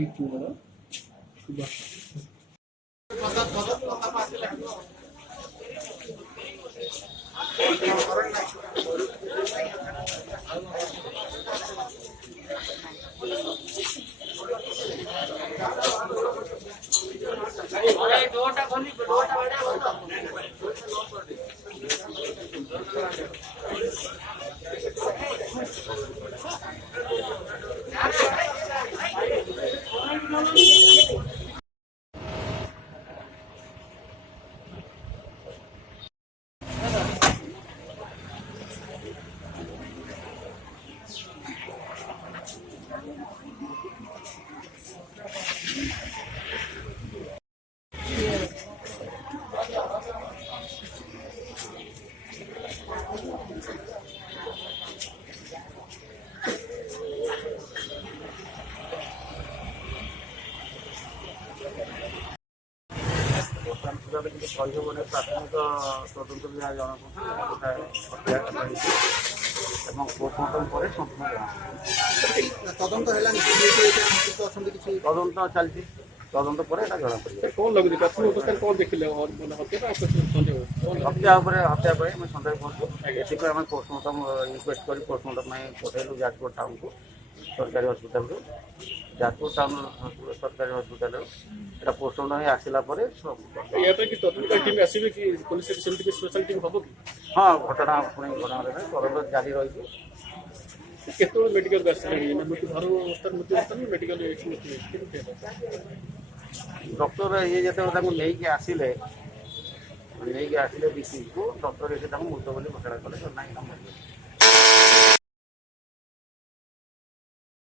এই চুড়া সুভাষ কিন্তু সহযোগনের প্রাথমিক তদন্ত বিভাগ এবং পোস্টমর্টম করে সম্পূর্ণ তদন্ত হেলানি কিছু তদন্ত চালছে তদন্ত করে এটা জଣା পড়বে কোন লাଗୁଛି ପ୍ରଥମ ଅବସ୍ଥାରେ କ'ଣ ଦେଖିଲେ ମାନେ ହତ୍ୟା ନା ସନ୍ଦେହ ହତ୍ୟା ଉପରେ ଆମେ ସନ୍ଦେହ କରୁଛୁ ଏଥିପାଇଁ ଆମେ ପୋଷ୍ଟମର୍ଟମ ରିକ୍ୱେଷ୍ଟ କରି ପୋଷ୍ଟମର୍ଟମ ପାଇଁ ପଠାଇଲୁ ଯାଜପୁର ଟାଉନକୁ ସରକାରୀ ହସ୍ପିଟାଲରୁ ଯାଜପୁର ଟାଉନ ସରକାରୀ ହସ୍ପିଟାଲରୁ এটা ପୋଷ୍ଟମର୍ଟମ ହେଇ ଆସିଲା ପରେ ୟା ପାଇଁ କି ତଦନ୍ତ ଟିମ୍ ଆସିବେ କି ପୋଲିସ ସେମିତି କି ସ୍ପେଶାଲ ଟିମ୍ ହବ କି? ହଁ ଘଟଣା ପୁଣି ଘଟଣାରେ ତଦନ୍ତ ଜାରି ରହିଛି। କେତେବେଳେ ମେଡିକାଲକୁ ଆସିଲେଣି ନା ଘର ଅବସ୍ଥାରେ ମୃତ୍ୟୁ ଅବସ୍ଥାରେ ମେଡିକାଲ ଡକ୍ଟର ଇଏ ଯେତେବେଳେ ତାଙ୍କୁ ନେଇକି ଆସିଲେ ଡିଷ୍ଟ୍ରିକ୍ଟକୁ ଡକ୍ଟର ଏଠି ତାଙ୍କୁ ମୃତ ବୋଲି ଘୋଷଣା କଲେ ନାହିଁ